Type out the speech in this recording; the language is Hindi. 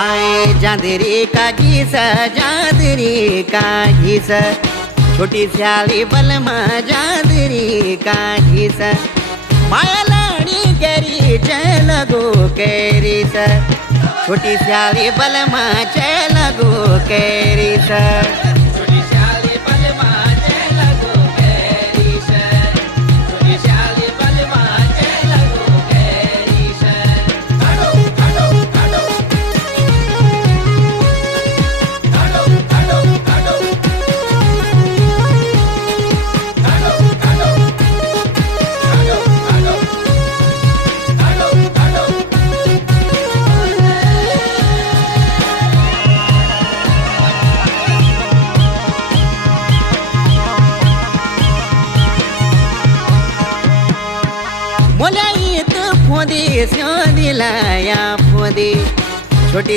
आए जांदरी का घीस छोटी स्याली बलमा जांदरी का घीस माया लाड़ी करी चलगो कैरी स छोटी स्याली बलमा चलगो कैरी स मोल्या इत फोदी स्यो दिलाया फोदी छोटी